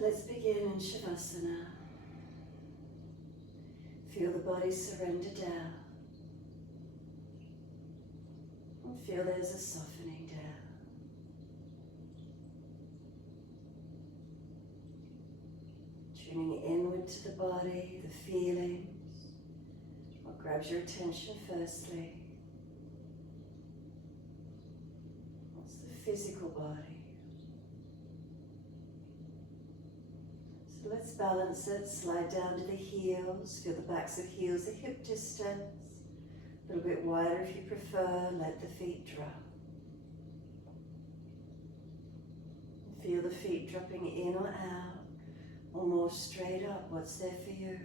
let's begin in Shavasana. Feel the body surrender down. And feel there's a softening down. Tuning inward to the body, the feelings. What grabs your attention firstly? What's the physical body? So let's balance it, slide down to the heels, feel the backs of heels at hip distance, a little bit wider if you prefer, let the feet drop. Feel the feet dropping in or out, or more straight up, what's there for you?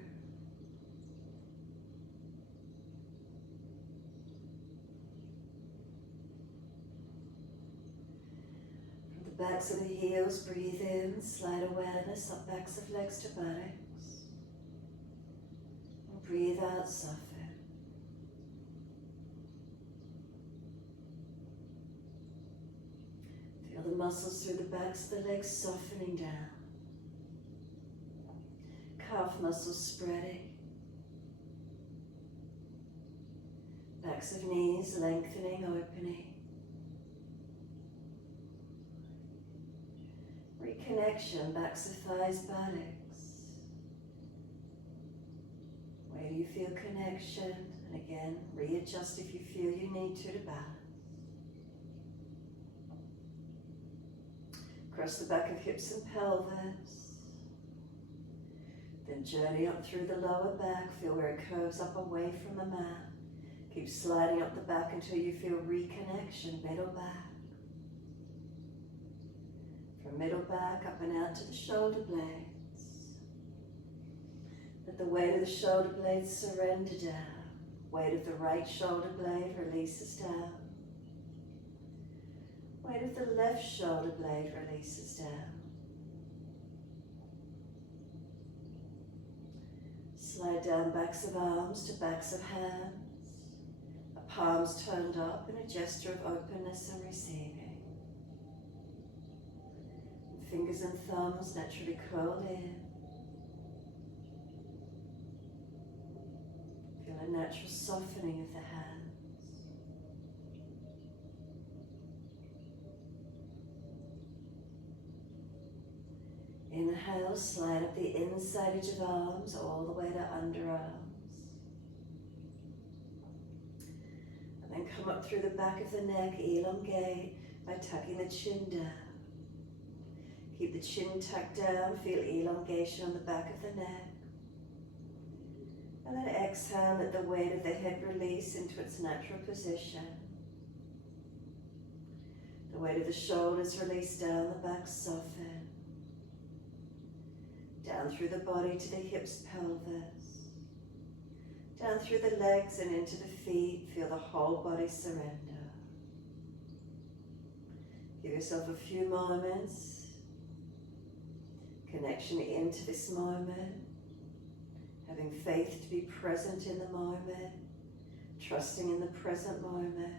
Backs of the heels, breathe in, slide awareness up backs of legs to buttocks. And breathe out, soften. Feel the muscles through the backs of the legs softening down. Calf muscles spreading. Backs of knees lengthening, opening. Reconnection, backs of thighs, buttocks. Where do you feel connection? And again, readjust if you feel you need to balance. Cross the back of hips and pelvis. Then journey up through the lower back. Feel where it curves up away from the mat. Keep sliding up the back until you feel reconnection, middle back. Middle back up and out to the shoulder blades. Let the weight of the shoulder blades surrender down. Weight of the right shoulder blade releases down. Weight of the left shoulder blade releases down. Slide down backs of arms to backs of hands. Palms turned up in a gesture of openness and receiving. Fingers and thumbs naturally curled in. Feel a natural softening of the hands. Inhale, slide up the inside edge of arms all the way to underarms. And then come up through the back of the neck, elongate by tucking the chin down. Keep the chin tucked down, feel elongation on the back of the neck. And then exhale, let the weight of the head release into its natural position. The weight of the shoulders release down, the back soften. Down through the body to the hips, pelvis. Down through the legs and into the feet, feel the whole body surrender. Give yourself a few moments. Connection into this moment, having faith to be present in the moment, trusting in the present moment,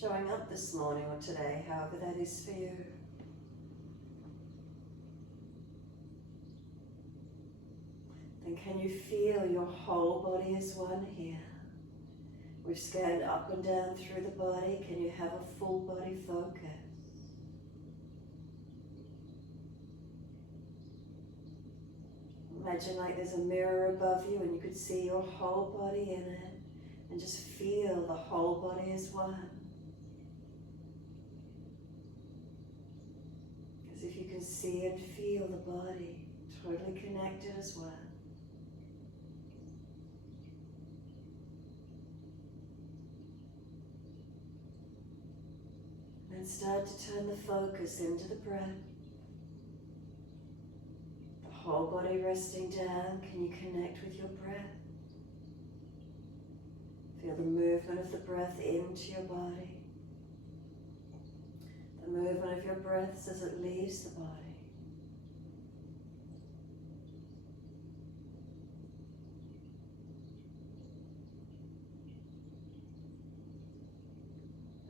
showing up this morning or today, however that is for you. Then can you feel your whole body as one here? We've scanned up and down through the body. Can you have a full body focus? Imagine like there's a mirror above you and you could see your whole body in it, and just feel the whole body as one. As if you can see and feel the body totally connected as one. And start to turn the focus into the breath. Whole body resting down. Can you connect with your breath? Feel the movement of the breath into your body. The movement of your breath as it leaves the body.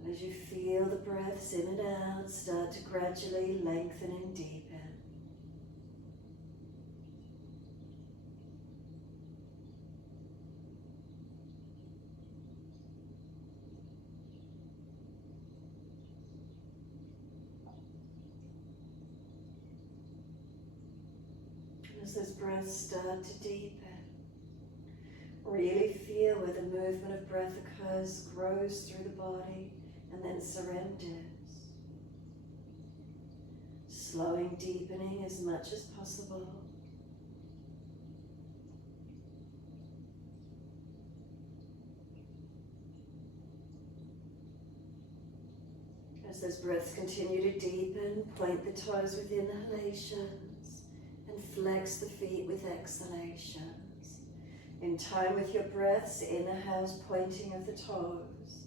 And as you feel the breaths in and out, start to gradually lengthen and deepen. as those breaths start to deepen. Really feel where the movement of breath occurs, grows through the body, and then surrenders. Slowing, deepening as much as possible. As those breaths continue to deepen, point the toes with inhalations and flex the feet with exhalations. In time with your breaths, inhales, pointing of the toes.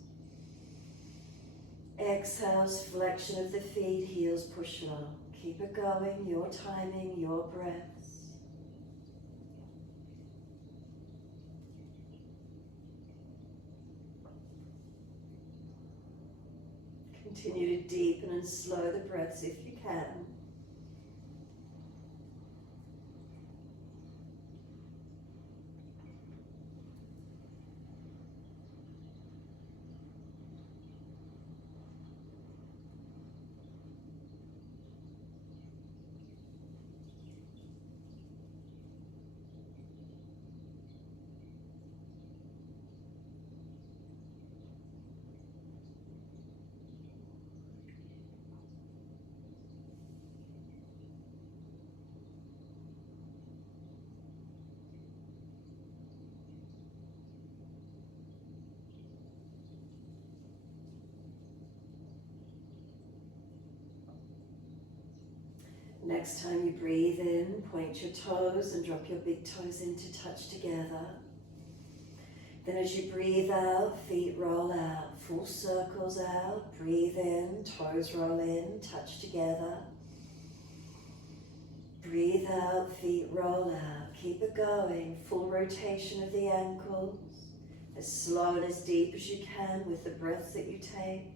Exhales, flexion of the feet, heels push low. Keep it going, your timing, your breaths. Continue to deepen and slow the breaths if you can. Next time you breathe in, point your toes and drop your big toes in to touch together. Then as you breathe out, feet roll out, full circles out, breathe in, toes roll in, touch together. Breathe out, feet roll out, keep it going, full rotation of the ankles, as slow and as deep as you can with the breaths that you take.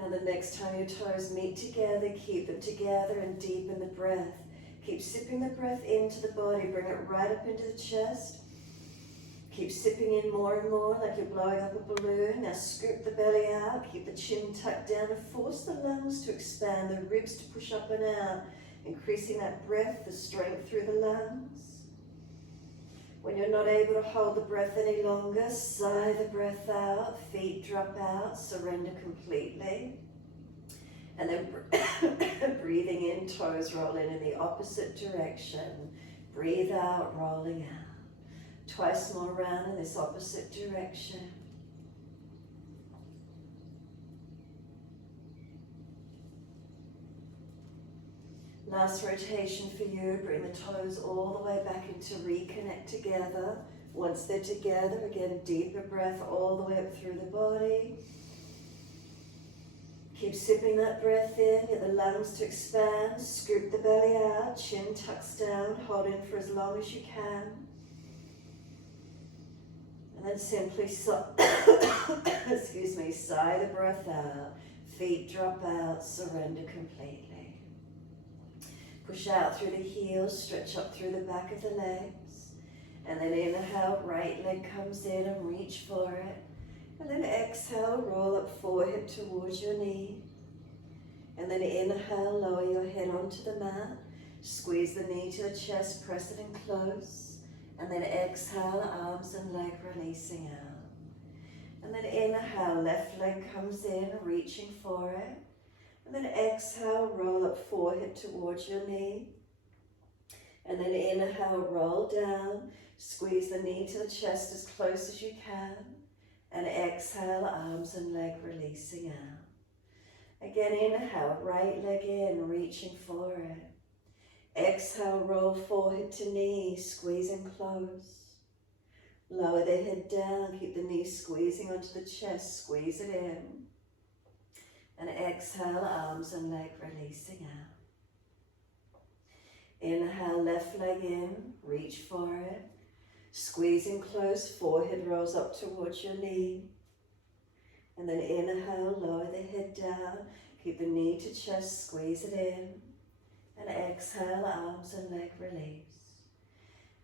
Now the next time your toes meet together, keep them together and deepen the breath. Keep sipping the breath into the body, bring it right up into the chest. Keep sipping in more and more like you're blowing up a balloon. Now scoop the belly out, keep the chin tucked down and force the lungs to expand, the ribs to push up and out, increasing that breath, the strength through the lungs. When you're not able to hold the breath any longer, sigh the breath out, feet drop out, surrender completely. And then breathing in, toes roll in the opposite direction. Breathe out, rolling out. Twice more round in this opposite direction. Last rotation for you, bring the toes all the way back into reconnect together. Once they're together, again, deeper breath all the way up through the body. Keep sipping that breath in, get the lungs to expand, scoop the belly out, chin tucks down, hold in for as long as you can. And then simply, sigh the breath out, feet drop out, surrender completely. Push out through the heels, stretch up through the back of the legs. And then inhale, right leg comes in and reach for it. And then exhale, roll up forehead towards your knee. And then inhale, lower your head onto the mat. Squeeze the knee to the chest, press it in close. And then exhale, arms and leg releasing out. And then inhale, left leg comes in, reaching for it. And then exhale, roll up forehead towards your knee. And then inhale, roll down, squeeze the knee to the chest as close as you can. And exhale, arms and leg releasing out. Again, inhale, right leg in, reaching for it. Exhale, roll forehead to knee, squeezing close. Lower the head down, keep the knee squeezing onto the chest, squeeze it in. And exhale, arms and leg releasing out. Inhale, left leg in, reach for it. Squeezing close, forehead rolls up towards your knee. And then inhale, lower the head down, keep the knee to chest, squeeze it in. And exhale, arms and leg release.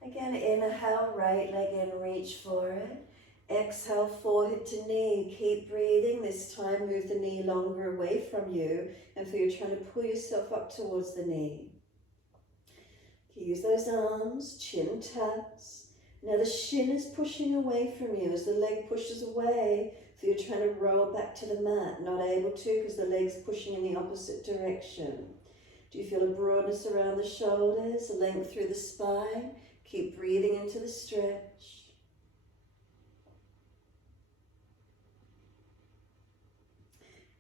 Again, inhale, right leg in, reach for it. Exhale, forehead to knee. Keep breathing. This time, move the knee longer away from you. And feel you're trying to pull yourself up towards the knee. Use those arms, chin taps. Now the shin is pushing away from you. As the leg pushes away, feel you're trying to roll back to the mat. Not able to because the leg's pushing in the opposite direction. Do you feel a broadness around the shoulders, a length through the spine? Keep breathing into the stretch.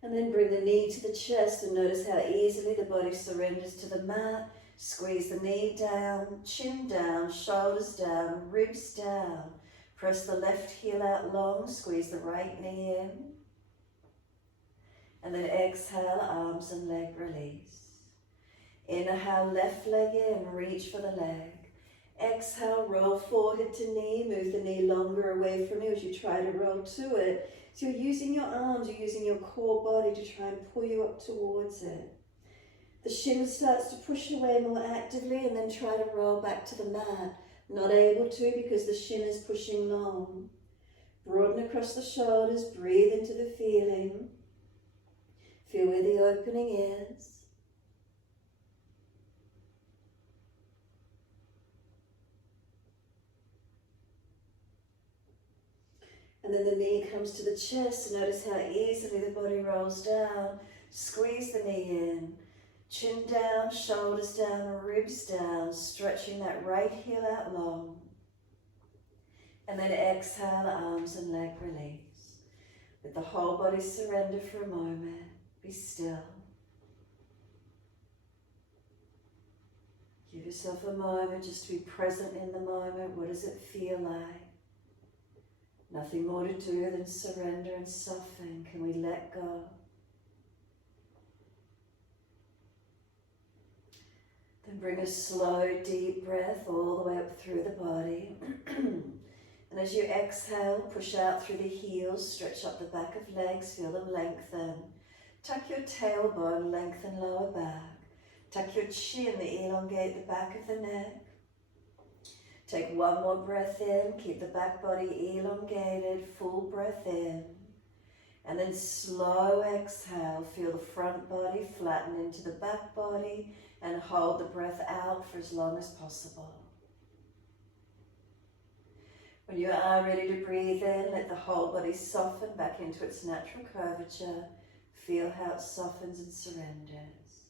And then bring the knee to the chest and notice how easily the body surrenders to the mat. Squeeze the knee down, chin down, shoulders down, ribs down. Press the left heel out long, squeeze the right knee in. And then exhale, arms and leg release. Inhale, left leg in, reach for the leg. Exhale, roll forehead to knee, move the knee longer away from you as you try to roll to it. So you're using your arms, you're using your core body to try and pull you up towards it. The shin starts to push away more actively and then try to roll back to the mat. Not able to because the shin is pushing long. Broaden across the shoulders, breathe into the feeling. Feel where the opening is. And then the knee comes to the chest. Notice how easily the body rolls down. Squeeze the knee in. Chin down, shoulders down, ribs down. Stretching that right heel out long. And then exhale, arms and leg release. Let the whole body surrender for a moment. Be still. Give yourself a moment just to be present in the moment. What does it feel like? Nothing more to do than surrender and soften. Can we let go? Then bring a slow, deep breath all the way up through the body. And as you exhale, push out through the heels, stretch up the back of legs, feel them lengthen. Tuck your tailbone, lengthen lower back. Tuck your chin, elongate the back of the neck. Take one more breath in, keep the back body elongated, full breath in. And then slow exhale, feel the front body flatten into the back body and hold the breath out for as long as possible. When you are ready to breathe in, let the whole body soften back into its natural curvature. Feel how it softens and surrenders.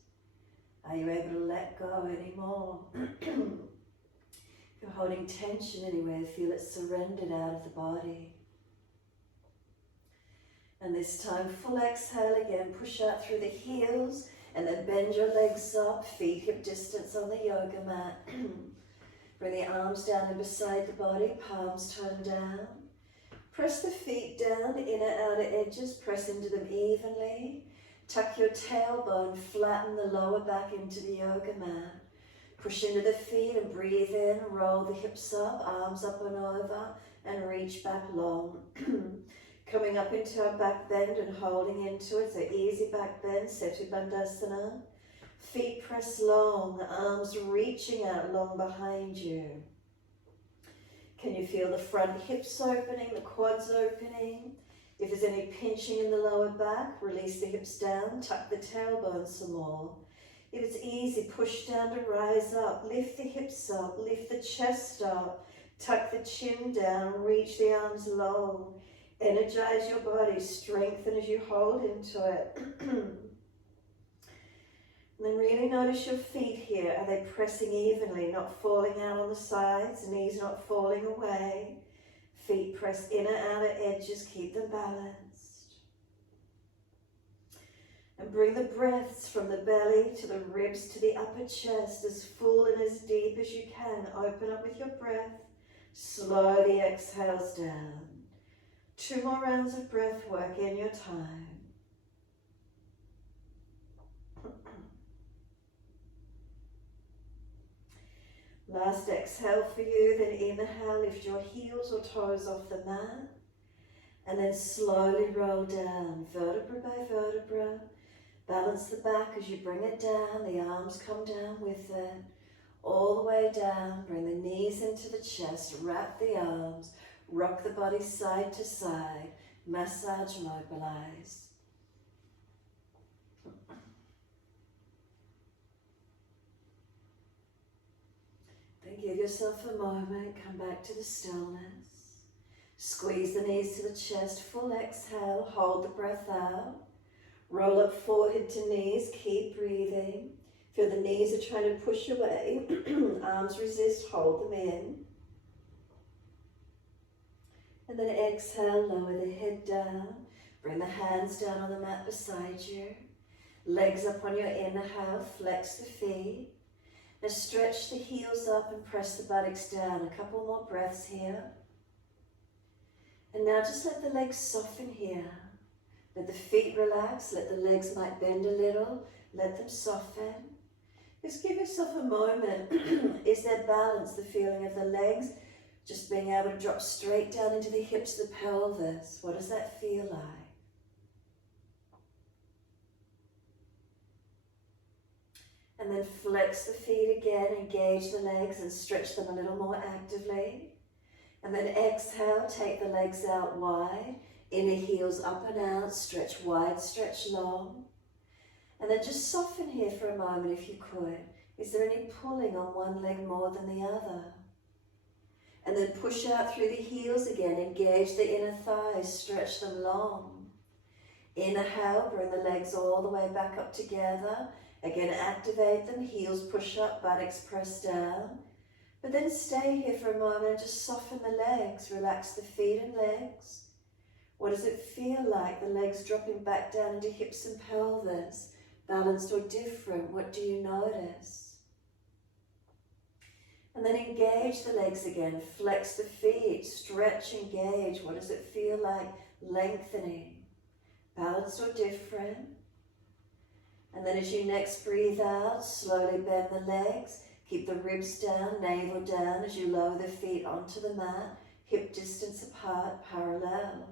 Are you able to let go anymore? If you're holding tension anywhere, feel it surrendered out of the body. And this time, full exhale again, push out through the heels and then bend your legs up, feet hip distance on the yoga mat. Bring the arms down and beside the body, palms turned down. Press the feet down, inner outer edges, press into them evenly. Tuck your tailbone, flatten the lower back into the yoga mat. Push into the feet and breathe in, roll the hips up, arms up and over, and reach back long. Coming up into our back bend and holding into it, so easy back bend, Setu Bandhasana. Feet press long, arms reaching out long behind you. Can you feel the front hips opening, the quads opening? If there's any pinching in the lower back, release the hips down, tuck the tailbone some more. If it's easy, push down to rise up, lift the hips up, lift the chest up, tuck the chin down, reach the arms long. Energize your body, strengthen as you hold into it. And then really notice your feet here. Are they pressing evenly, not falling out on the sides, knees not falling away? Feet press inner, outer edges, keep them balanced. And bring the breaths from the belly to the ribs to the upper chest, as full and as deep as you can. Open up with your breath. Slowly exhales down. 2 more rounds of breath work in your time. Last exhale for you, then inhale, lift your heels or toes off the mat. And then slowly roll down, vertebra by vertebra. Balance the back as you bring it down, the arms come down with it. all the way down. Bring the knees into the chest, wrap the arms, rock the body side to side, massage, mobilize. Then give yourself a moment, come back to the stillness. Squeeze the knees to the chest, full exhale, hold the breath out. Roll up forehead to knees, keep breathing. Feel the knees are trying to push away, arms resist, hold them in. And then exhale, lower the head down. Bring the hands down on the mat beside you. Legs up on your inhale, flex the feet. Now stretch the heels up and press the buttocks down. A couple more breaths here. And now just let the legs soften here. Let the feet relax, let the legs might bend a little, let them soften. Just give yourself a moment. Is there balance, the feeling of the legs? Just being able to drop straight down into the hips, the pelvis. What does that feel like? And then flex the feet again, engage the legs and stretch them a little more actively. And then exhale, take the legs out wide. Inner heels up and out, stretch wide, stretch long. And then just soften here for a moment if you could. Is there any pulling on one leg more than the other? And then push out through the heels again, engage the inner thighs, stretch them long. Inhale, bring the legs all the way back up together. Again, activate them, heels push up, buttocks press down. But then stay here for a moment and just soften the legs, relax the feet and legs. What does it feel like? The legs dropping back down into hips and pelvis, balanced or different? What do you notice? And then engage the legs again, flex the feet, stretch, engage. What does it feel like? Lengthening, balanced or different? And then as you next breathe out, slowly bend the legs, keep the ribs down, navel down as you lower the feet onto the mat, hip distance apart, parallel.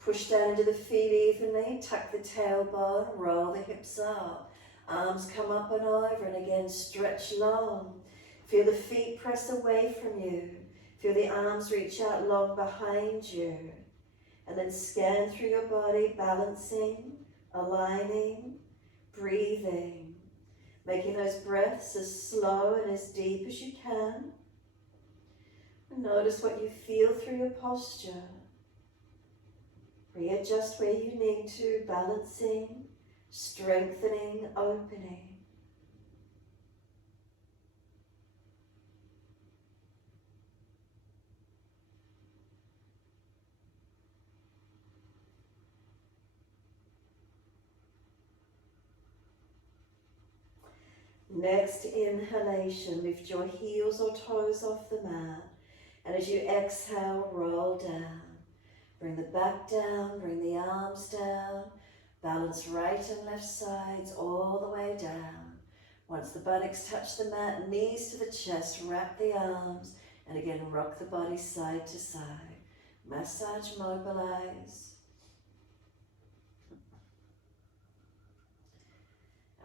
Push down into the feet evenly, tuck the tailbone, roll the hips up. Arms come up and over, and again stretch long. Feel the feet press away from you. Feel the arms reach out long behind you. And then scan through your body, balancing, aligning, breathing. Making those breaths as slow and as deep as you can. And notice what you feel through your posture. Readjust where you need to, balancing, strengthening, opening. Next inhalation, lift your heels or toes off the mat. And as you exhale, roll down. Bring the back down, bring the arms down. Balance right and left sides all the way down. Once the buttocks touch the mat, knees to the chest, wrap the arms. And again, rock the body side to side. Massage, mobilize.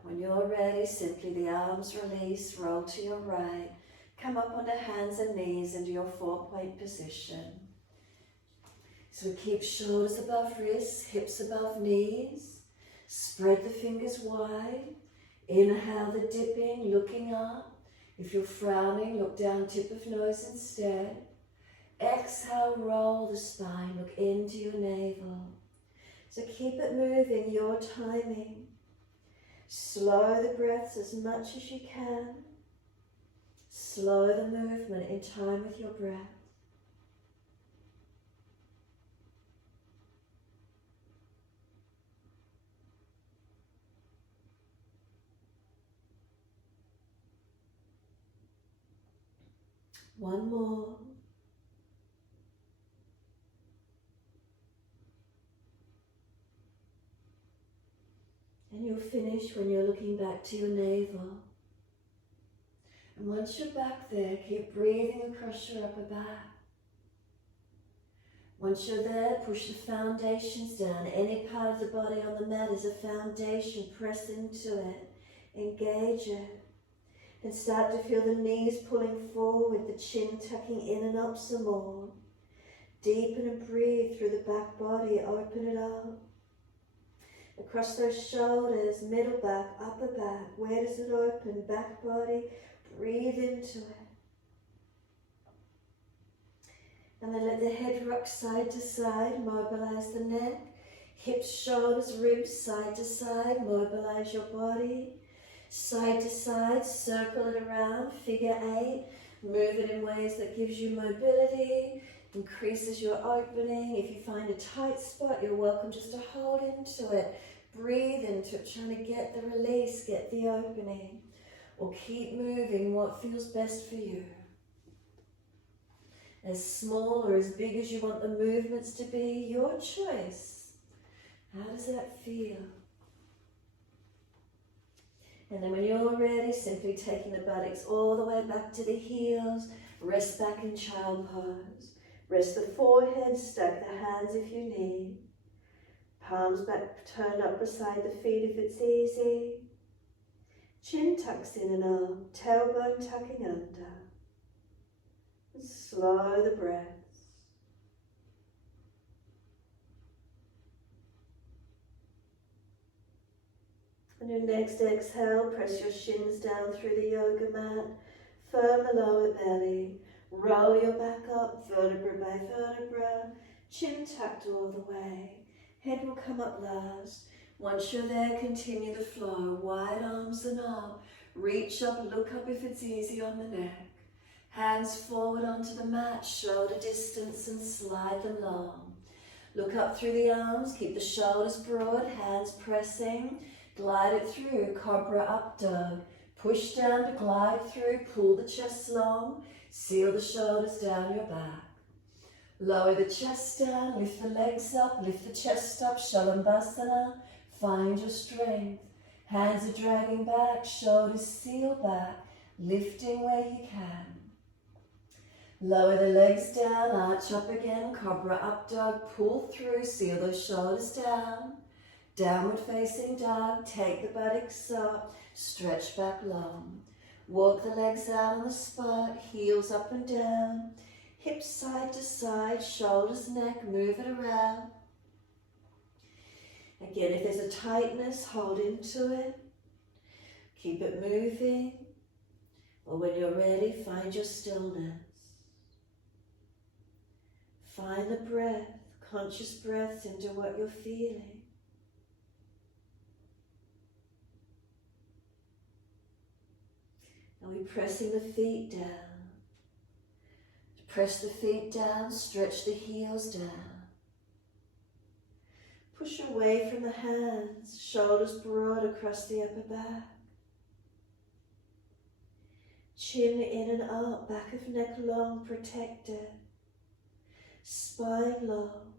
When you're ready, simply the arms release, roll to your right, come up onto hands and knees into your 4-point position. So keep shoulders above wrists, hips above knees, spread the fingers wide, inhale the dipping, looking up. If you're frowning, look down, tip of nose instead. Exhale, roll the spine, look into your navel. So keep it moving, your timing. Slow the breaths as much as you can. Slow the movement in time with your breath. One more. And you'll finish when you're looking back to your navel. And once you're back there, keep breathing across your upper back. Once you're there, push the foundations down. Any part of the body on the mat is a foundation. Press into it. Engage it. And start to feel the knees pulling forward, the chin tucking in and up some more. Deepen and breathe through the back body, open it up. Across those shoulders, middle back, upper back. Where does it open? Back body, breathe into it. And then let the head rock side to side, mobilize the neck. Hips, shoulders, ribs, side to side, mobilize your body. Side to side, circle it around, figure 8. Move it in ways that gives you mobility, increases your opening. If you find a tight spot, you're welcome just to hold into it. Breathe into it, trying to get the release, get the opening. Or keep moving what feels best for you. As small or as big as you want the movements to be, your choice. How does that feel? And then when you're ready, simply taking the buttocks all the way back to the heels, rest back in child pose. Rest the forehead, stack the hands if you need. Palms back, turned up beside the feet if it's easy. Chin tucks in and up, tailbone tucking under. And slow the breaths. On your next exhale, press your shins down through the yoga mat. Firm the lower belly. Roll your back up, vertebra by vertebra. Chin tucked all the way. Head will come up last. Once you're there, continue the flow. Wide arms and up. Reach up, look up if it's easy on the neck. Hands forward onto the mat, shoulder distance and slide them long. Look up through the arms, keep the shoulders broad, hands pressing. Glide it through, Cobra Up Dog. Push down to glide through, pull the chest long, seal the shoulders down your back. Lower the chest down, lift the legs up, lift the chest up, Shavasana. Find your strength. Hands are dragging back, shoulders seal back, lifting where you can. Lower the legs down, arch up again, Cobra Up Dog, pull through, seal those shoulders down. Downward facing dog, take the buttocks up, stretch back long. Walk the legs out on the spot, heels up and down, hips side to side, shoulders, neck, move it around. Again, if there's a tightness, hold into it. Keep it moving. Or when you're ready, find your stillness. Find the breath, conscious breath into what you're feeling. Are we pressing the feet down? Press the feet down, stretch the heels down. Push away from the hands, shoulders broad across the upper back. Chin in and up, back of neck long, protected. Spine long.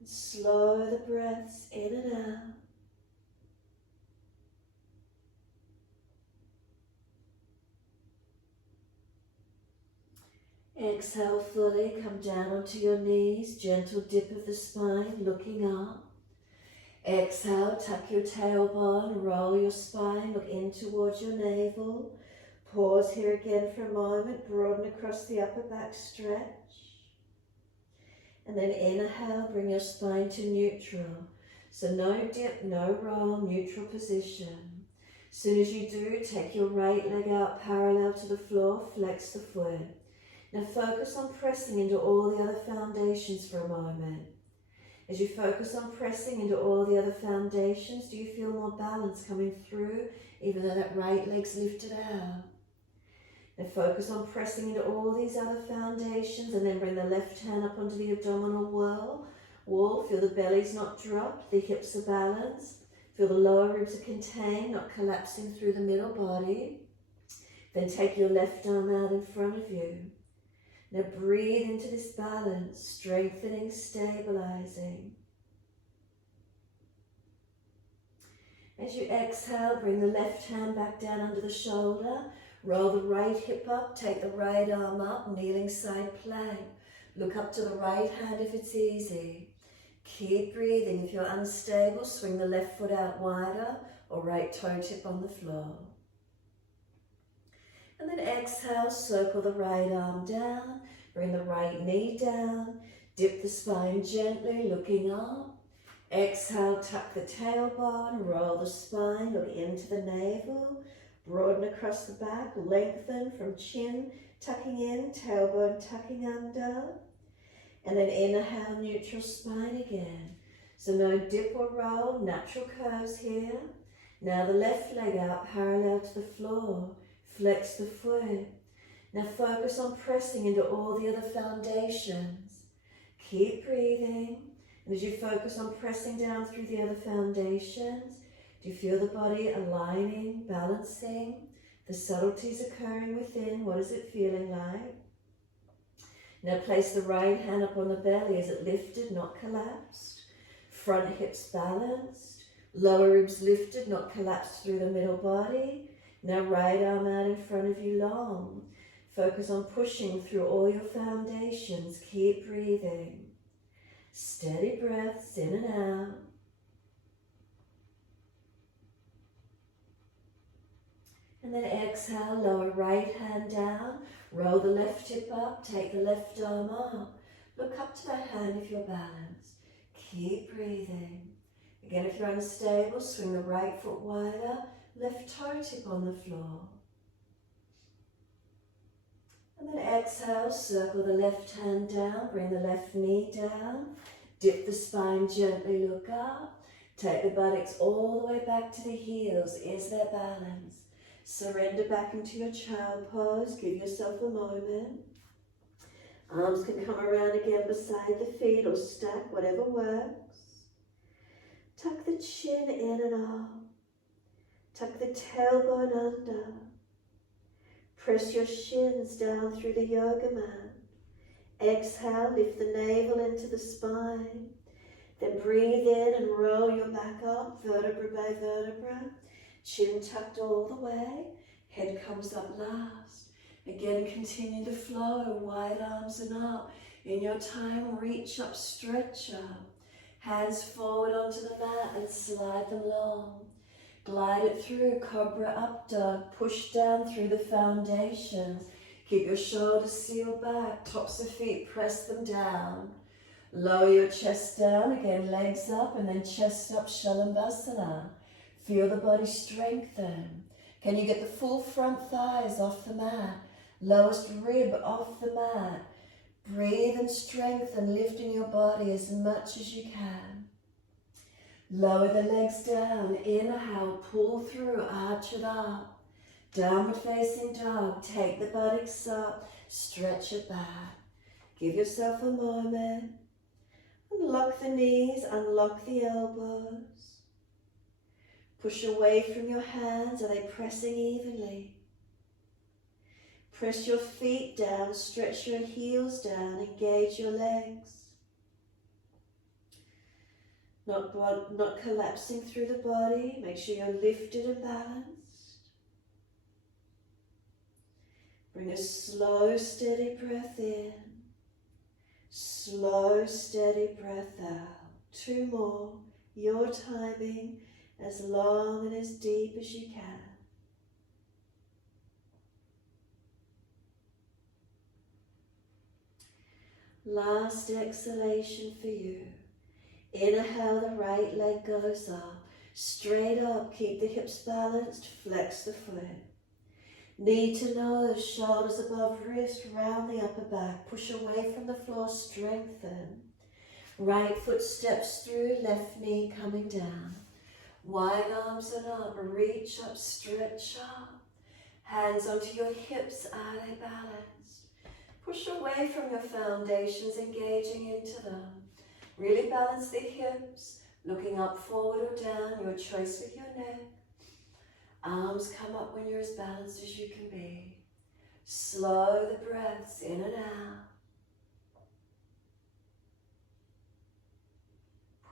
And slow the breaths in and out. Exhale fully, come down onto your knees, gentle dip of the spine, looking up. Exhale, tuck your tailbone, roll your spine, look in towards your navel. Pause here again for a moment, broaden across the upper back, stretch. And then inhale, bring your spine to neutral. So no dip, no roll, neutral position. As soon as you do, take your right leg out parallel to the floor, flex the foot. Now focus on pressing into all the other foundations for a moment. As you focus on pressing into all the other foundations, do you feel more balance coming through, even though that right leg's lifted out? Now focus on pressing into all these other foundations, and then bring the left hand up onto the abdominal wall. Feel the belly's not dropped, the hips are balanced. Feel the lower ribs are contained, not collapsing through the middle body. Then take your left arm out in front of you. Now breathe into this balance, strengthening, stabilizing. As you exhale, bring the left hand back down under the shoulder. Roll the right hip up, take the right arm up, kneeling side plank. Look up to the right hand if it's easy. Keep breathing. If you're unstable, swing the left foot out wider or right toe tip on the floor. And then exhale, circle the right arm down, bring the right knee down, dip the spine gently, looking up. Exhale, tuck the tailbone, roll the spine, look into the navel, broaden across the back, lengthen from chin, tucking in, tailbone tucking under. And then inhale, neutral spine again. So no dip or roll, natural curves here. Now the left leg out parallel to the floor. Flex the foot. Now focus on pressing into all the other foundations. Keep breathing. And as you focus on pressing down through the other foundations, do you feel the body aligning, balancing? The subtleties occurring within. What is it feeling like? Now place the right hand up on the belly. Is it lifted, not collapsed? Front hips balanced. Lower ribs lifted, not collapsed through the middle body. Now right arm out in front of you long. Focus on pushing through all your foundations. Keep breathing. Steady breaths in and out. And then exhale, lower right hand down. Roll the left hip up, take the left arm up. Look up to the hand if you're balanced. Keep breathing. Again, if you're unstable, swing the right foot wider, left toe tip on the floor. And then exhale, circle the left hand down, bring the left knee down, dip the spine gently, look up, take the buttocks all the way back to the heels. Is there balance? Surrender back into your child pose, give yourself a moment. Arms can come around again beside the feet or stack, whatever works. Tuck the chin in and up. Tuck the tailbone under. Press your shins down through the yoga mat. Exhale, lift the navel into the spine. Then breathe in and roll your back up, vertebra by vertebra. Chin tucked all the way. Head comes up last. Again, continue to flow, wide arms and up. In your time, reach up, stretch up. Hands forward onto the mat and slide them long. Glide it through, Cobra Up Dog. Push down through the foundations. Keep your shoulders sealed back, tops of feet, press them down. Lower your chest down, again legs up, and then chest up, Shavasana. Feel the body strengthen. Can you get the full front thighs off the mat? Lowest rib off the mat. Breathe and strengthen, lifting your body as much as you can. Lower the legs down, inhale, pull through, arch it up. Downward facing dog, take the buttocks up, stretch it back. Give yourself a moment. Unlock the knees, unlock the elbows. Push away from your hands, are they pressing evenly? Press your feet down, stretch your heels down, engage your legs. Not collapsing through the body, make sure you're lifted and balanced. Bring a slow, steady breath in. Slow, steady breath out. 2 more, your timing, as long and as deep as you can. Last exhalation for you. Inhale, the right leg goes up. Straight up, keep the hips balanced, flex the foot. Knee to nose, shoulders above wrist, round the upper back. Push away from the floor, strengthen. Right foot steps through, left knee coming down. Wide arms and up, reach up, stretch up. Hands onto your hips, are they balanced? Push away from your foundations, engaging into them. Really balance the hips, looking up, forward or down, your choice with your neck. Arms come up when you're as balanced as you can be. Slow the breaths in and out.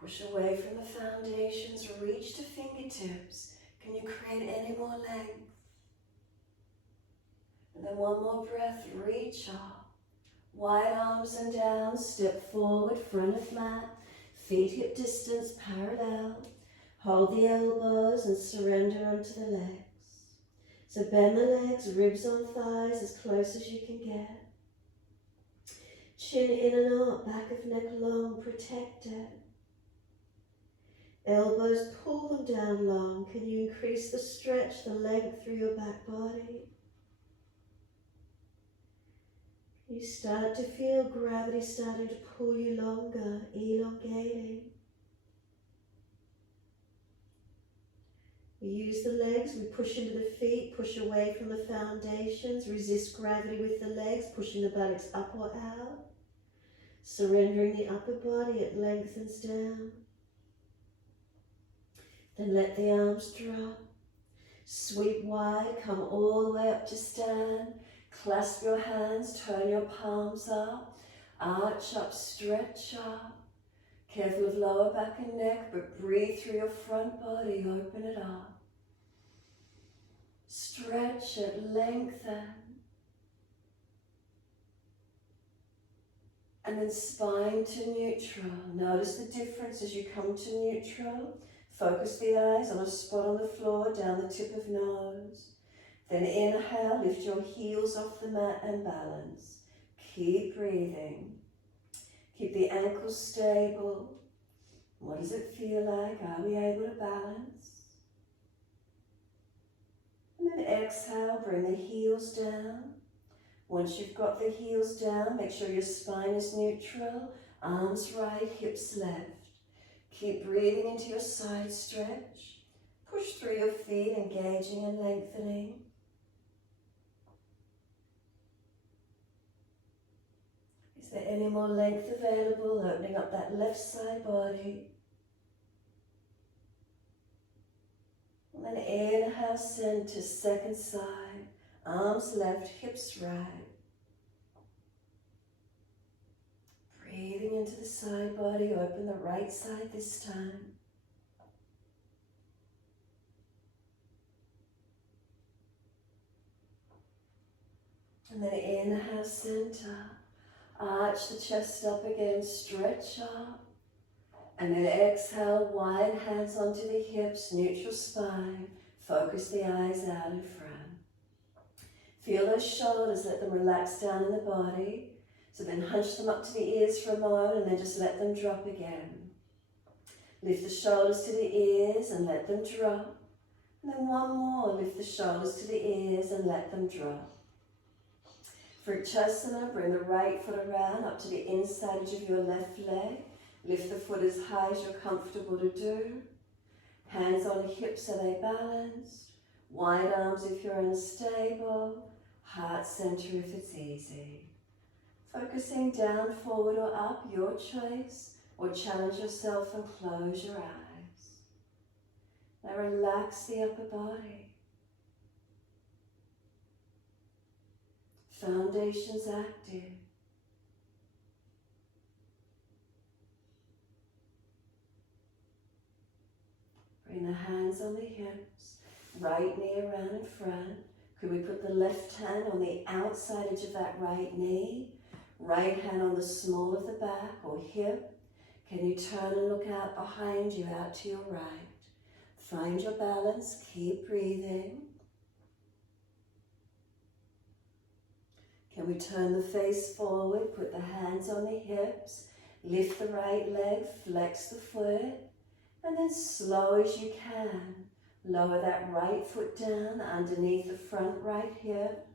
Push away from the foundations, reach to fingertips. Can you create any more length? And then one more breath, reach up. Wide arms and down, step forward, front of mat. Feet hip distance parallel. Hold the elbows and surrender onto the legs. So bend the legs, ribs on thighs as close as you can get. Chin in and out, back of neck long, protected. Elbows, pull them down long. Can you increase the stretch, the length through your back body? You start to feel gravity starting to pull you longer, elongating. We use the legs, we push into the feet, push away from the foundations, resist gravity with the legs, pushing the buttocks up or out. Surrendering the upper body, it lengthens down. Then let the arms drop. Sweep wide, come all the way up to stand. Clasp your hands, turn your palms up. Arch up, stretch up. Careful of lower back and neck, but breathe through your front body, open it up. Stretch it, lengthen. And then spine to neutral. Notice the difference as you come to neutral. Focus the eyes on a spot on the floor, down the tip of nose. Then inhale, lift your heels off the mat and balance. Keep breathing. Keep the ankles stable. What does it feel like? Are we able to balance? And then exhale, bring the heels down. Once you've got the heels down, make sure your spine is neutral. Arms right, hips left. Keep breathing into your side stretch. Push through your feet, engaging and lengthening. Is there any more length available? Opening up that left side body. And then inhale, center, second side. Arms left, hips right. Breathing into the side body, open the right side this time. And then inhale, center. Arch the chest up again, stretch up. And then exhale, wide hands onto the hips, neutral spine. Focus the eyes out in front. Feel those shoulders, let them relax down in the body. So then hunch them up to the ears for a moment and then just let them drop again. Lift the shoulders to the ears and let them drop. And then one more, lift the shoulders to the ears and let them drop. For Shavasana, bring the right foot around up to the inside edge of your left leg. Lift the foot as high as you're comfortable to do. Hands on hips, are they balanced? Wide arms if you're unstable. Heart center if it's easy. Focusing down, forward or up, your choice, or challenge yourself and close your eyes. Now relax the upper body. Foundations active. Bring the hands on the hips, right knee around in front. Could we put the left hand on the outside edge of that right knee? Right hand on the small of the back or hip. Can you turn and look out behind you, out to your right? Find your balance, keep breathing. Can we turn the face forward, put the hands on the hips, lift the right leg, flex the foot, and then slow as you can, lower that right foot down underneath the front right hip.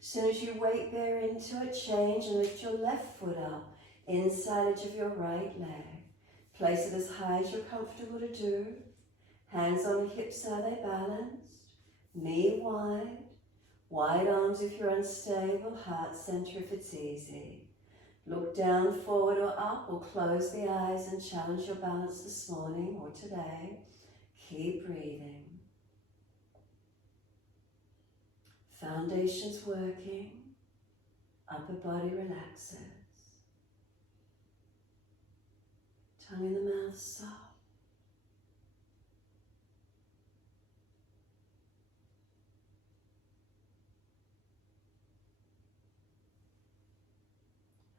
As soon as your weight bear into it, change and lift your left foot up, inside edge of your right leg. Place it as high as you're comfortable to do. Hands on the hips, are they balanced? Knee wide. Wide arms if you're unstable, heart center if it's easy. Look down, forward or up, or close the eyes and challenge your balance this morning or today. Keep breathing. Foundations working, upper body relaxes. Tongue in the mouth soft.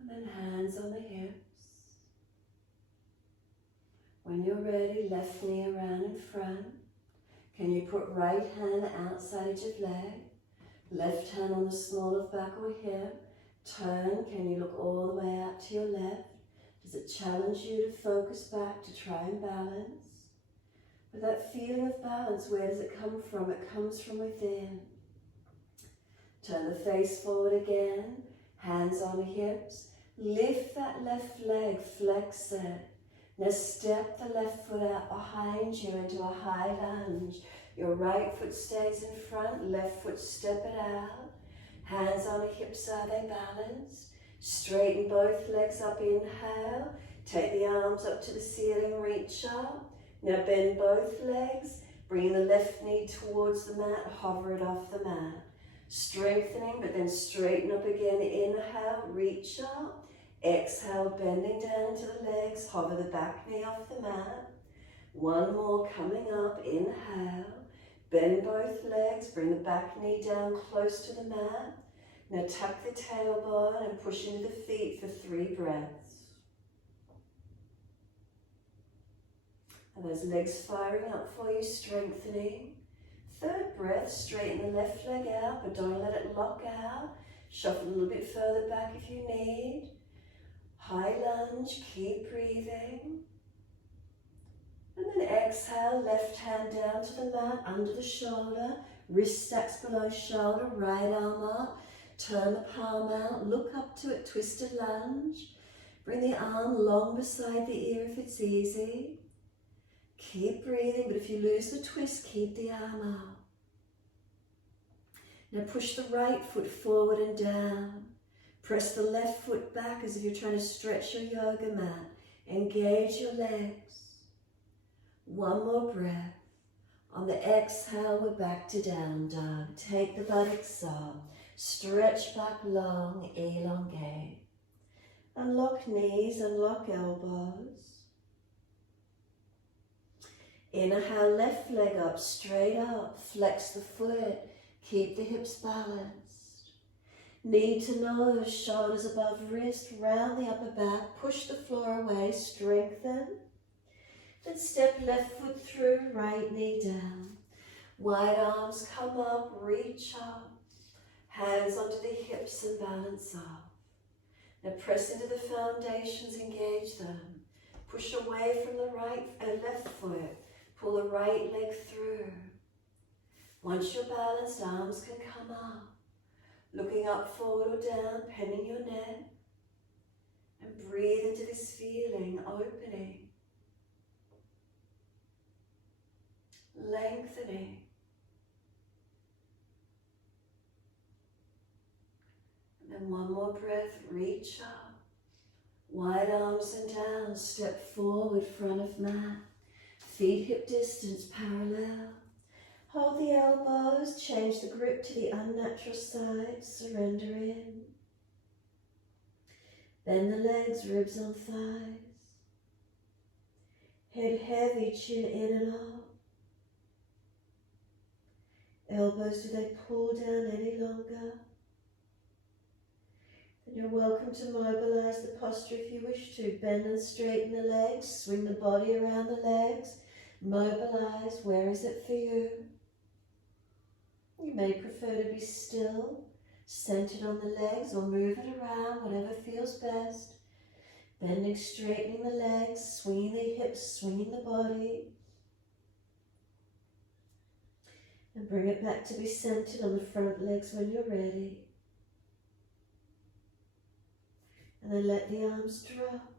And then hands on the hips. When you're ready, left knee around in front. Can you put right hand outside edge of leg? Left hand on the small of back or hip. Turn, can you look all the way out to your left? Does it challenge you to focus back to try and balance? But that feeling of balance, where does it come from? It comes from within. Turn the face forward again, hands on hips. Lift that left leg, flex it. Now step the left foot out behind you into a high lunge. Your right foot stays in front, left foot step it out. Hands on the hips, are they balanced? Straighten both legs up, inhale. Take the arms up to the ceiling, reach up. Now bend both legs. Bring the left knee towards the mat, hover it off the mat. Strengthening, but then straighten up again. Inhale, reach up. Exhale, bending down into the legs, hover the back knee off the mat. One more coming up, inhale. Bend both legs, bring the back knee down close to the mat. Now tuck the tailbone and push into the feet for 3 breaths. And those legs firing up for you, strengthening. 3rd breath, straighten the left leg out, but don't let it lock out. Shuffle a little bit further back if you need. High lunge, keep breathing. And then exhale, left hand down to the mat, under the shoulder, wrist stacks below shoulder, right arm up, turn the palm out, look up to it, twisted lunge. Bring the arm long beside the ear if it's easy. Keep breathing, but if you lose the twist, keep the arm up. Now push the right foot forward and down. Press the left foot back as if you're trying to stretch your yoga mat. Engage your legs. One more breath. On the exhale, we're back to down dog. Take the buttocks up. Stretch back long, elongate. Unlock knees, unlock elbows. Inhale, left leg up, straight up. Flex the foot. Keep the hips balanced. Knee to nose, shoulders above wrist, round the upper back. Push the floor away, strengthen. Then step left foot through, right knee down. Wide arms come up, reach up. Hands onto the hips and balance up. Now press into the foundations, engage them. Push away from the left foot. Pull the right leg through. Once you're balanced, arms can come up. Looking up, forward or down, penning your neck. And breathe into this feeling, opening. Lengthening. And then one more breath, reach up. Wide arms and down, step forward, front of mat. Feet hip distance, parallel. Hold the elbows, change the grip to the unnatural side, surrender in. Bend the legs, ribs on thighs. Head heavy, chin in and up. Elbows, do they pull down any longer? Then you're welcome to mobilize the posture if you wish to. Bend and straighten the legs, swing the body around the legs. Mobilize, where is it for you? You may prefer to be still, centered on the legs, or move it around, whatever feels best. Bending, straightening the legs, swinging the hips, swinging the body. And bring it back to be centered on the front legs when you're ready. And then let the arms drop.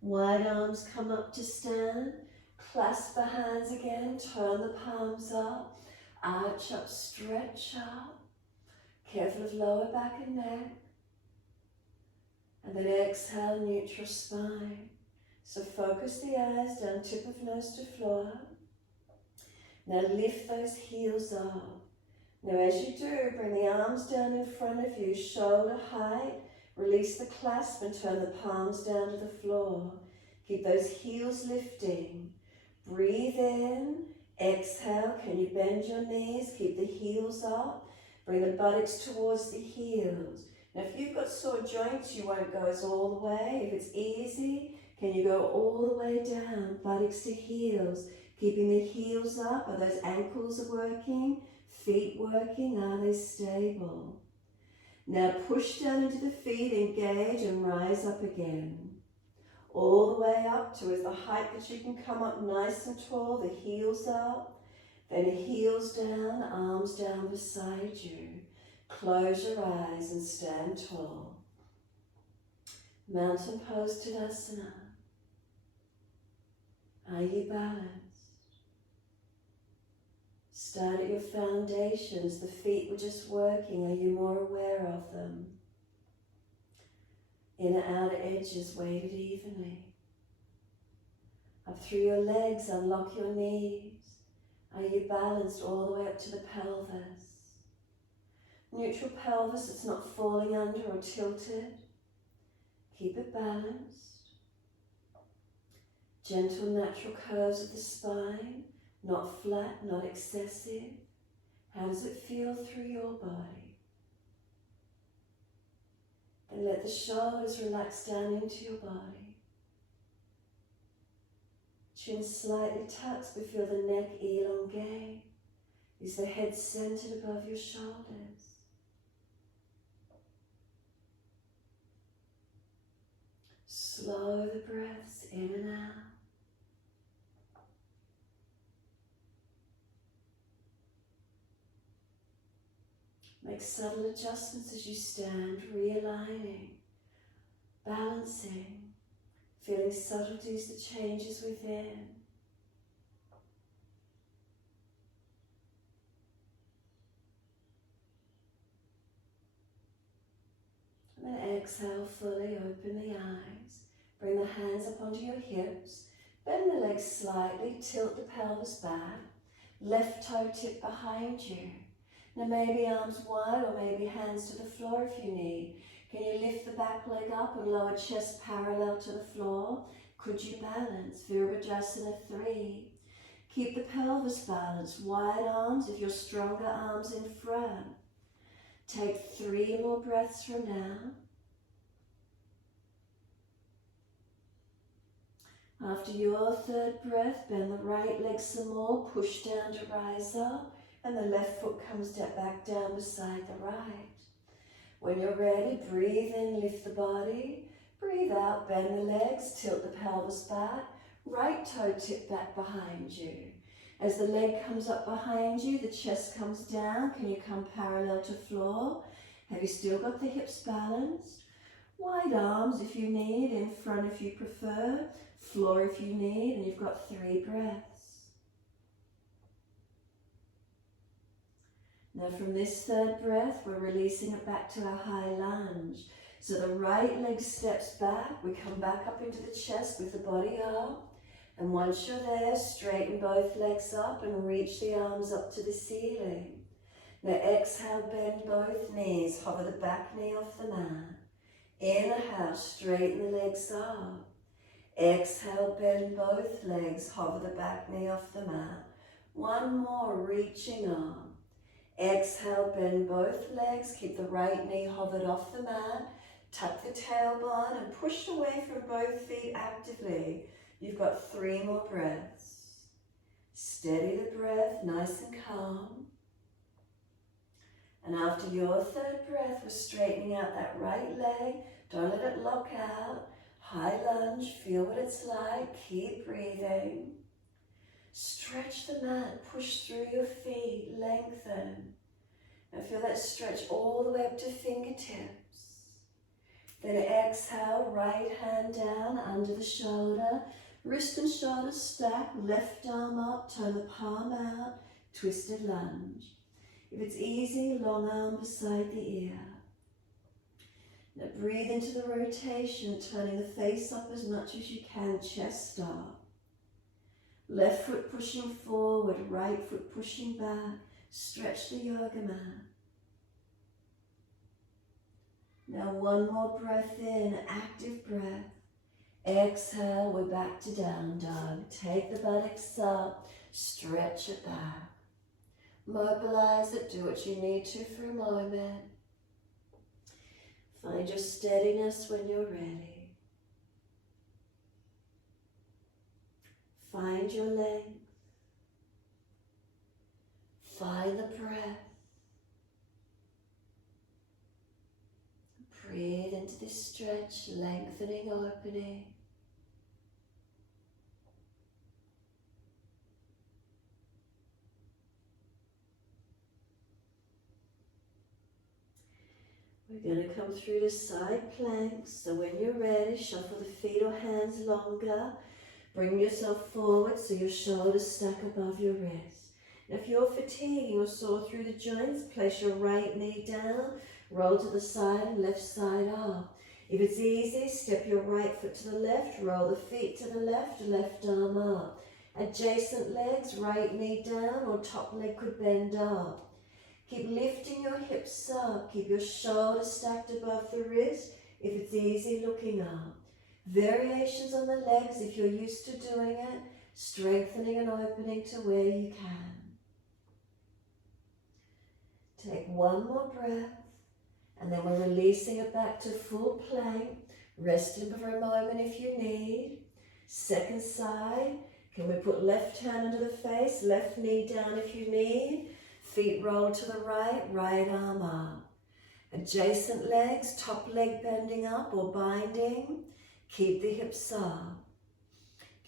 Wide arms come up to stand. Clasp the hands again, turn the palms up. Arch up, stretch up. Careful of lower back and neck. And then exhale, neutral spine. So focus the eyes down, tip of nose to floor. Now lift those heels up. Now as you do, bring the arms down in front of you, shoulder height. Release the clasp and turn the palms down to the floor. Keep those heels lifting. Breathe in. Exhale, can you bend your knees? Keep the heels up. Bring the buttocks towards the heels. Now if you've got sore joints, you won't go as all the way. If it's easy, Can you go all the way down, buttocks to heels, keeping the heels up? Are those ankles working? Feet working? Are they stable? Now push down into the feet, engage and rise up again. All the way up to the height that you can come up nice and tall, the heels up, then heels down, arms down beside you. Close your eyes and stand tall. Mountain pose Tadasana. Are you balanced? Start at your foundations. The feet were just working. Are you more aware of them? Inner outer edges weighted evenly. Up through your legs, unlock your knees. Are you balanced all the way up to the pelvis? Neutral pelvis, it's not falling under or tilted. Keep it balanced. Gentle natural curves of the spine, not flat, not excessive. How does it feel through your body? Then let the shoulders relax down into your body. Chin slightly tucks, but feel the neck elongate. Is the head centered above your shoulders? Slow the breaths in and out. Make subtle adjustments as you stand, realigning, balancing, feeling subtleties, the changes within. And then exhale fully, open the eyes. Bring the hands up onto your hips. Bend the legs slightly, tilt the pelvis back. Left toe tip behind you. Now maybe arms wide or maybe hands to the floor if you need. Can you lift the back leg up and lower chest parallel to the floor? Could you balance? Virabhadrasana 3. Keep the pelvis balanced. Wide arms if you're stronger, arms in front. Take 3 more breaths from now. After your 3rd breath, bend the right leg some more, push down to rise up, and the left foot comes back down beside the right. When you're ready, breathe in, lift the body, breathe out, bend the legs, tilt the pelvis back, right toe tip back behind you. As the leg comes up behind you, the chest comes down, can you come parallel to floor? Have you still got the hips balanced? Wide arms if you need, in front if you prefer, floor if you need, and you've got 3 breaths. Now from this 3rd breath, we're releasing it back to our high lunge. So the right leg steps back, we come back up into the chest with the body up. And once you're there, straighten both legs up and reach the arms up to the ceiling. Now exhale, bend both knees, hover the back knee off the mat. Inhale, straighten the legs up. Exhale, bend both legs, hover the back knee off the mat. 1 more, reaching up. Exhale, bend both legs, keep the right knee hovered off the mat. Tuck the tailbone and push away from both feet actively. You've got 3 more breaths. Steady the breath, nice and calm. And after your 3rd breath, we're straightening out that right leg. Don't let it lock out. High lunge, feel what it's like. Keep breathing. Stretch the mat, push through your feet, lengthen. And feel that stretch all the way up to fingertips. Then exhale, right hand down under the shoulder. Wrist and shoulder stack, left arm up, turn the palm out, twisted lunge. If it's easy, long arm beside the ear. Now breathe into the rotation, turning the face up as much as you can, chest up. Left foot pushing forward, right foot pushing back. Stretch the yoga mat. Now 1 more breath in, active breath. Exhale, we're back to down dog. Take the buttocks up, stretch it back. Mobilize it, do what you need to for a moment. Find your steadiness when you're ready. find your length. Find the breath. Breathe into this stretch, lengthening, opening. We're going to come through to side planks. So when you're ready, shuffle the feet or hands longer. Bring yourself forward so your shoulders stack above your wrist. Now if you're fatiguing or sore through the joints, place your right knee down, roll to the side and left side up. If it's easy, step your right foot to the left, roll the feet to the left, left arm up. Adjacent legs, right knee down or top leg could bend up. Keep lifting your hips up. Keep your shoulders stacked above the wrist. If it's easy, looking up. Variations on the legs if you're used to doing it. Strengthening and opening to where you can. Take one more breath. And then we're releasing it back to full plank. Resting for a moment if you need. Second side. Can we put left hand under the face, left knee down if you need. Feet roll to the right, right arm up. Adjacent legs, top leg bending up or binding. Keep the hips up.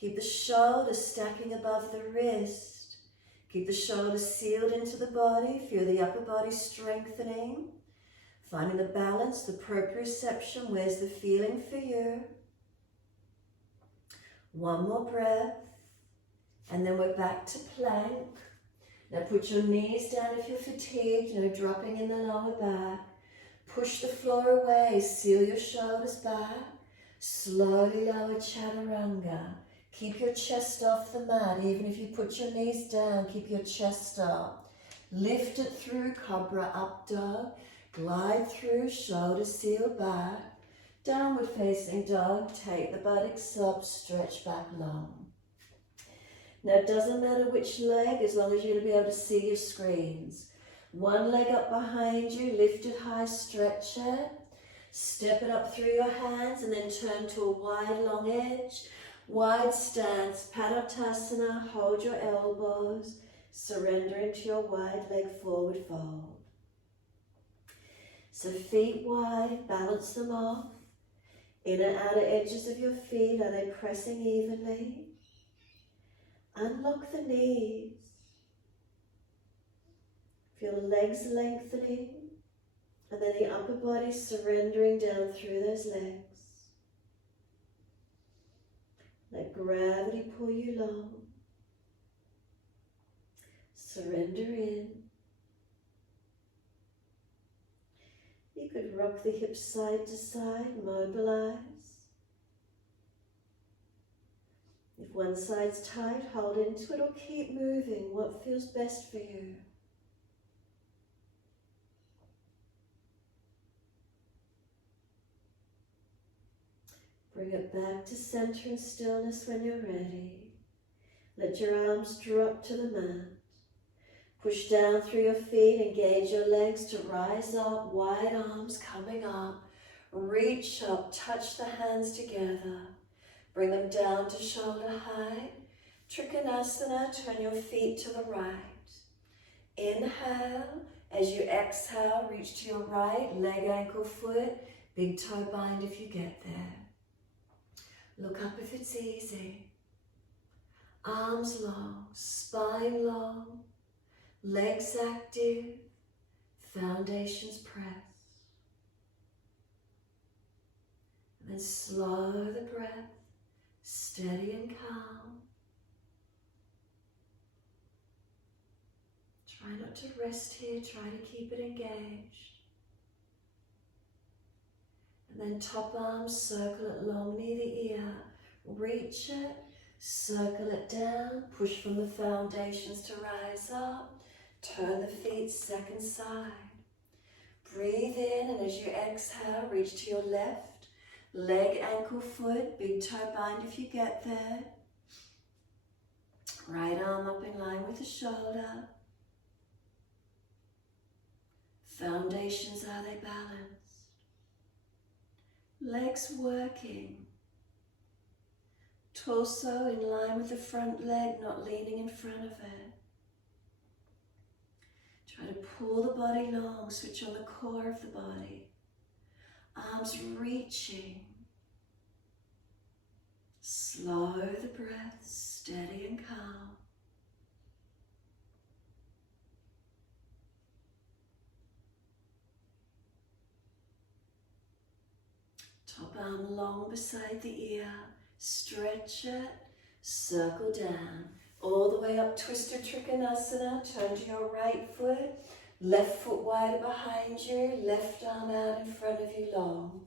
Keep the shoulders stacking above the wrist. Keep the shoulders sealed into the body. Feel the upper body strengthening. Finding the balance, the proprioception. Where's the feeling for you? One more breath. And then we're back to plank. Now put your knees down if you're fatigued, no dropping in the lower back. Push the floor away, seal your shoulders back. Slowly lower chaturanga. Keep your chest off the mat, even if you put your knees down, keep your chest up. Lift it through Cobra Up Dog. Glide through, shoulders seal back. Downward facing dog, take the buttocks up, stretch back long. Now it doesn't matter which leg as long as you're going to be able to see your screens. One leg up behind you, lift it high, stretch it. Step it up through your hands and then turn to a wide long edge. Wide stance, Padottasana, hold your elbows. Surrender into your wide leg forward fold. So feet wide, balance them off. Inner outer edges of your feet, are they pressing evenly? Unlock the knees. Feel the legs lengthening and then the upper body surrendering down through those legs. Let gravity pull you long. Surrender in. You could rock the hips side to side, mobilize. If one side's tight, hold into it or keep moving. What feels best for you? Bring it back to center and stillness when you're ready. Let your arms drop to the mat. Push down through your feet, engage your legs to rise up, wide arms coming up. Reach up, touch the hands together. Bring them down to shoulder height. Trikonasana, turn your feet to the right. Inhale, as you exhale, reach to your right, leg, ankle, foot, big toe bind if you get there. Look up if it's easy. Arms long, spine long, legs active, foundations press. And then slow the breath, steady and calm. Try not to rest here, try to keep it engaged. And then top arm, circle it long near the ear. Reach it, circle it down, push from the foundations to rise up. Turn the feet second side. Breathe in, and as you exhale, reach to your left. Leg, ankle, foot, big toe bind if you get there. Right arm up in line with the shoulder. Foundations, are they balanced? Legs working. Torso in line with the front leg, not leaning in front of it. Try to pull the body long, switch on the core of the body. Arms reaching. Slow the breath, steady and calm. Top arm long beside the ear. Stretch it, circle down. All the way up, Twisted Trikonasana. Turn to your right foot. Left foot wider behind you. Left arm out in front of you long.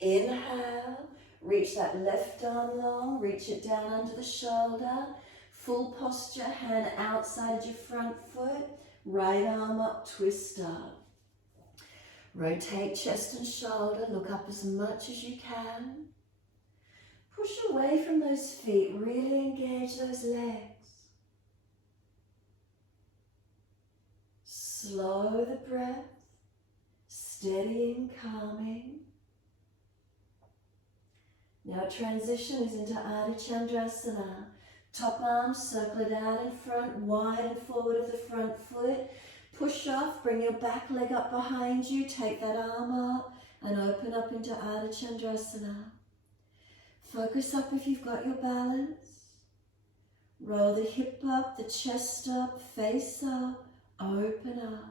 Inhale. Reach that left arm long. Reach it down under the shoulder. Full posture, hand outside your front foot. Right arm up, twist up. Rotate chest and shoulder. Look up as much as you can. Push away from those feet. Really engage those legs. Slow the breath. Steadying, calming. Now transition is into Ardha Chandrasana. Top arm, circle it out in front, wide and forward of the front foot. Push off, bring your back leg up behind you, take that arm up and open up into Ardha Chandrasana. Focus up if you've got your balance. Roll the hip up, the chest up, face up, open up.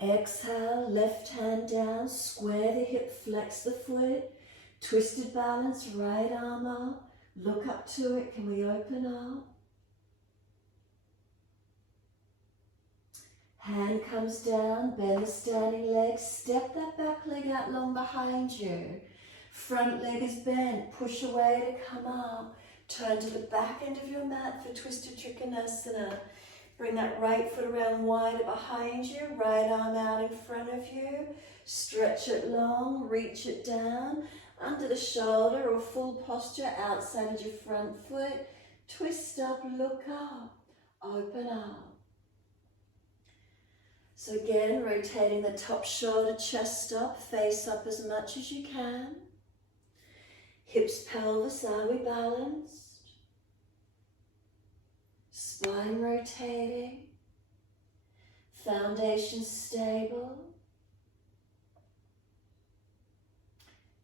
Exhale, left hand down, square the hip, flex the foot. Twisted balance, right arm up. Look up to it, can we open up? Hand comes down, bend the standing leg, step that back leg out long behind you. Front leg is bent, push away to come up. Turn to the back end of your mat for Twisted Trikonasana. Bring that right foot around wider behind you, right arm out in front of you. Stretch it long, reach it down, under the shoulder or full posture outside of your front foot. Twist up, look up, open up. So again, rotating the top shoulder, chest up, face up as much as you can. Hips, pelvis, are we balanced? Spine rotating, foundation stable,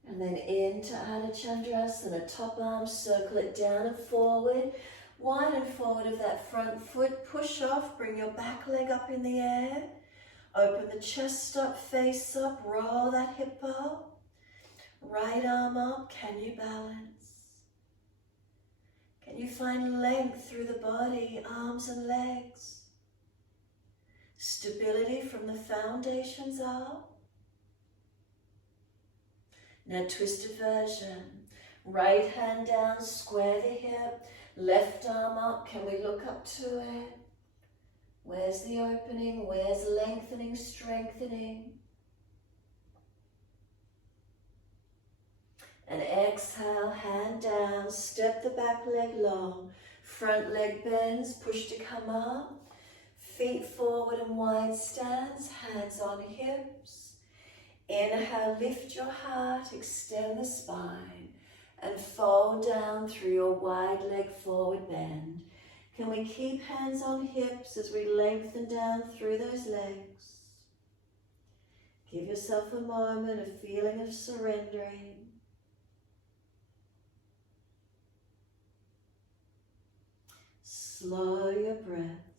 and then into Ardha Chandrasana. Top arm, circle it down and forward, wide and forward of that front foot. Push off, bring your back leg up in the air, open the chest up, face up, roll that hip up, right arm up. Can you balance? Can you find length through the body, arms and legs? Stability from the foundations up. Now twisted version. Right hand down, square the hip. Left arm up, can we look up to it? Where's the opening? Where's lengthening, strengthening? And exhale, hand down, step the back leg long, front leg bends, push to come up, feet forward and wide stance, hands on hips. Inhale, lift your heart, extend the spine, and fold down through your wide leg forward bend. Can we keep hands on hips as we lengthen down through those legs? Give yourself a moment, a feeling of surrendering. Slow your breaths.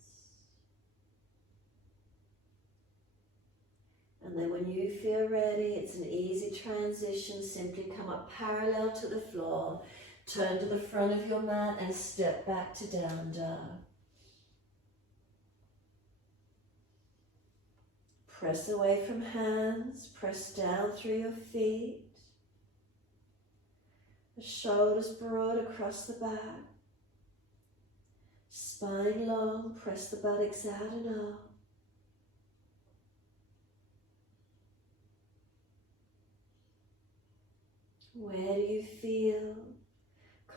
And then when you feel ready, it's an easy transition. Simply come up parallel to the floor. Turn to the front of your mat and step back to down dog. Press away from hands. Press down through your feet. The shoulders broad across the back. Spine long, press the buttocks out and up. Where do you feel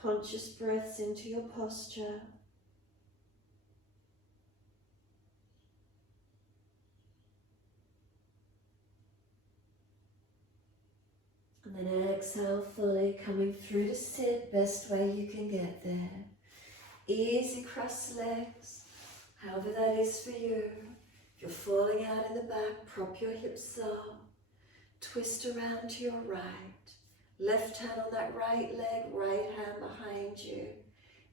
conscious breaths into your posture? And then exhale fully, coming through to sit, best way you can get there. Easy cross legs, however that is for you. If you're falling out in the back, prop your hips up. Twist around to your right. Left hand on that right leg, right hand behind you.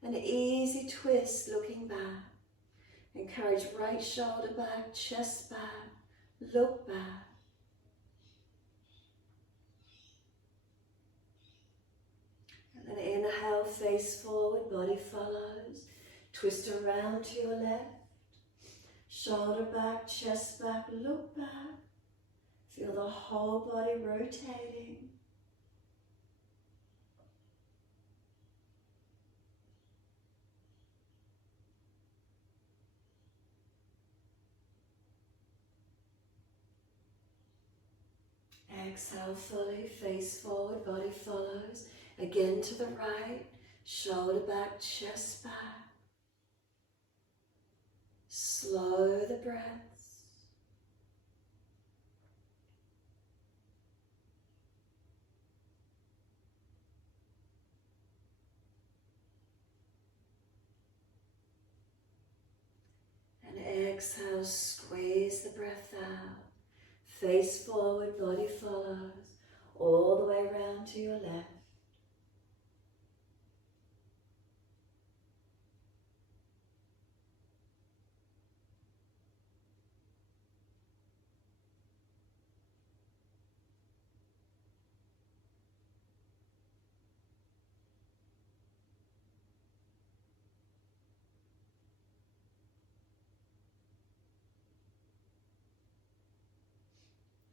An easy twist looking back. Encourage right shoulder back, chest back, look back. And then inhale, face forward, body follows. Twist around to your left. Shoulder back, chest back, look back. Feel the whole body rotating. Exhale fully, face forward, body follows. Again to the right, shoulder back, chest back. Slow the breaths. And exhale, squeeze the breath out. Face forward, body follows, all the way around to your left.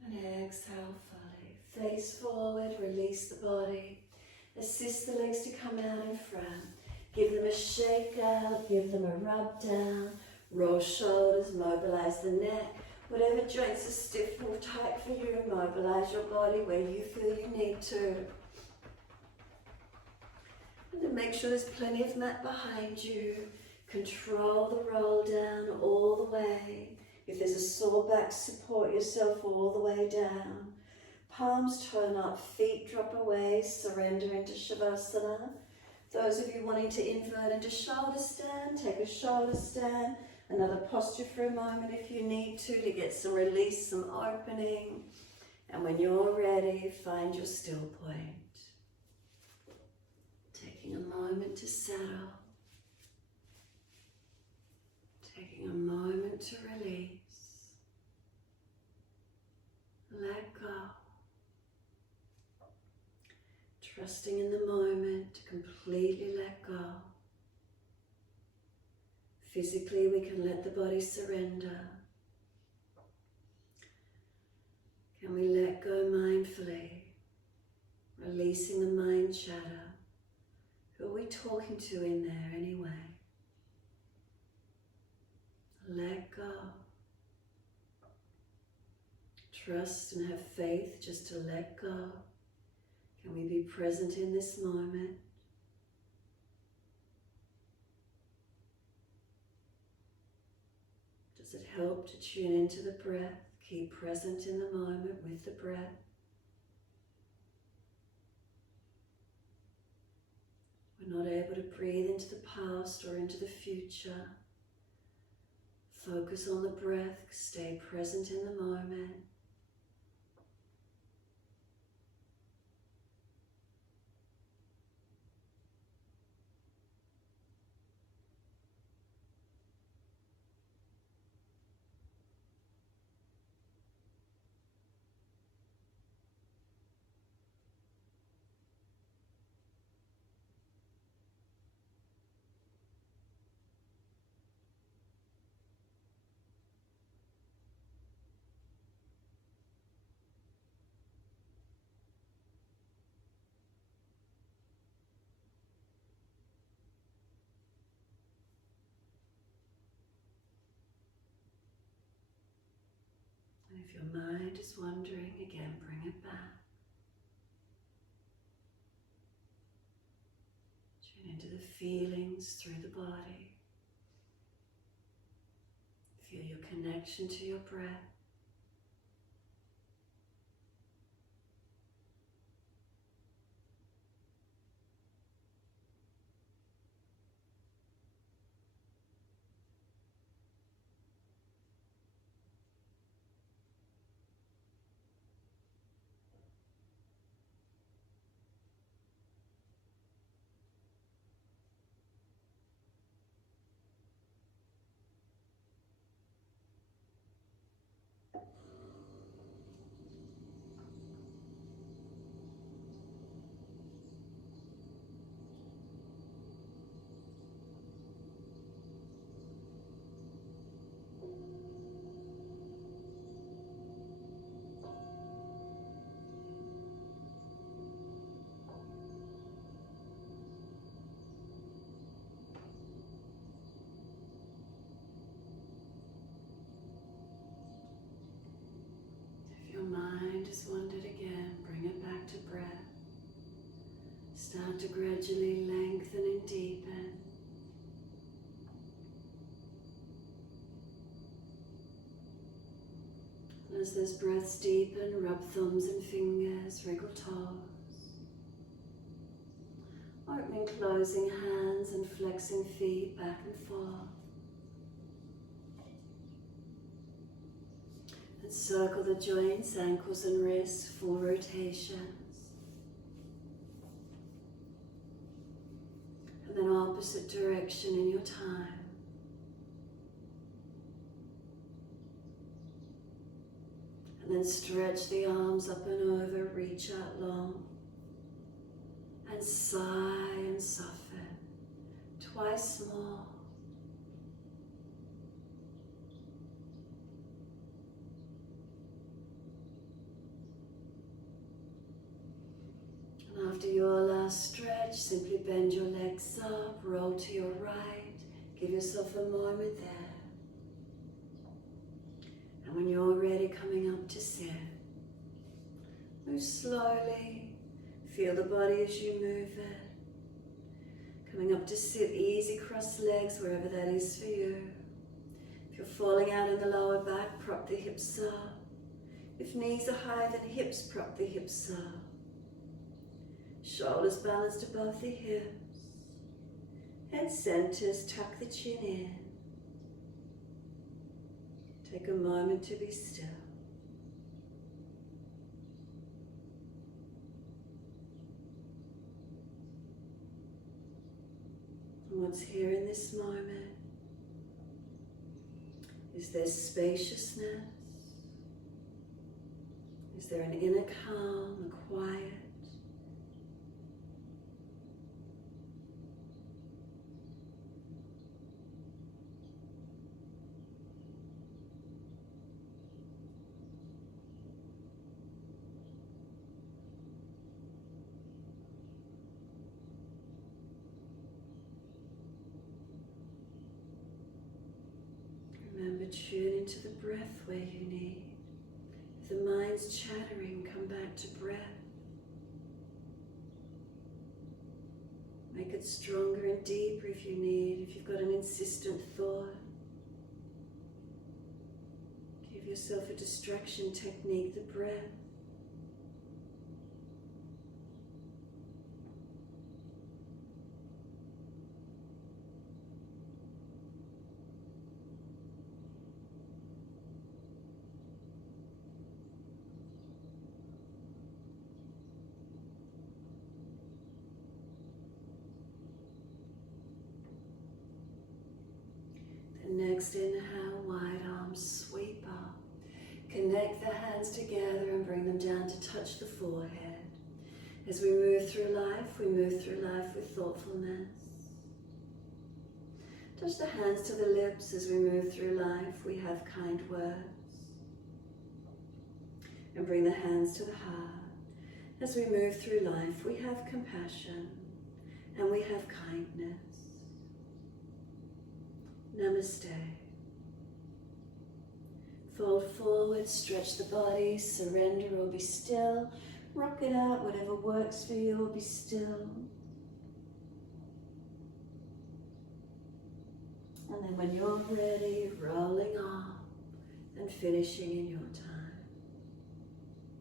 And exhale fully. Face forward, release the body. Assist the legs to come out in front. Give them a shake out, give them a rub down. Roll shoulders, mobilize the neck. Whatever joints are stiff or tight for you, mobilize your body where you feel you need to. And then make sure there's plenty of mat behind you. Control the roll down all the way. If there's a sore back, support yourself all the way down. Palms turn up, feet drop away, surrender into Shavasana. Those of you wanting to invert into shoulder stand, take a shoulder stand. Another posture for a moment if you need to get some release, some opening. And when you're ready, find your still point. Taking a moment to settle. Taking a moment to release. Let go. Trusting in the moment to completely let go. Physically, we can let the body surrender. Can we let go mindfully, releasing the mind chatter? Who are we talking to in there anyway? Let go. Trust and have faith just to let go. Can we be present in this moment? Does it help to tune into the breath? Keep present in the moment with the breath. We're not able to breathe into the past or into the future. Focus on the breath, stay present in the moment. And if your mind is wandering again, bring it back. Tune into the feelings through the body. Feel your connection to your breath. as those breaths deepen, rub thumbs and fingers, wriggle toes. Opening, closing hands and flexing feet back and forth. And circle the joints, ankles and wrists, 4 rotations. And then opposite direction in your time. And then stretch the arms up and over, reach out long. And sigh and soften. Twice more. And after your last stretch, simply bend your legs up, roll to your right. Give yourself a moment there. And when you're ready, coming up to sit. Move slowly. Feel the body as you move it. Coming up to sit, easy cross legs wherever that is for you. If you're falling out in the lower back, prop the hips up. If knees are higher than hips, prop the hips up. Shoulders balanced above the hips. Head centers, tuck the chin in. Take a moment to be still. And what's here in this moment? Is there spaciousness? Is there an inner calm, a quiet? Remember, tune into the breath where you need. If the mind's chattering, come back to breath. Make it stronger and deeper if you need, if you've got an insistent thought. Give yourself a distraction technique, the breath. Next inhale, wide arms sweep up. Connect the hands together and bring them down to touch the forehead. As we move through life with thoughtfulness. Touch the hands to the lips as we move through life. We have kind words. And bring the hands to the heart. As we move through life, we have compassion and we have kindness. Namaste. Fold forward, stretch the body, surrender or be still. Rock it out, whatever works for you, or be still. And then when you're ready, rolling off and finishing in your time.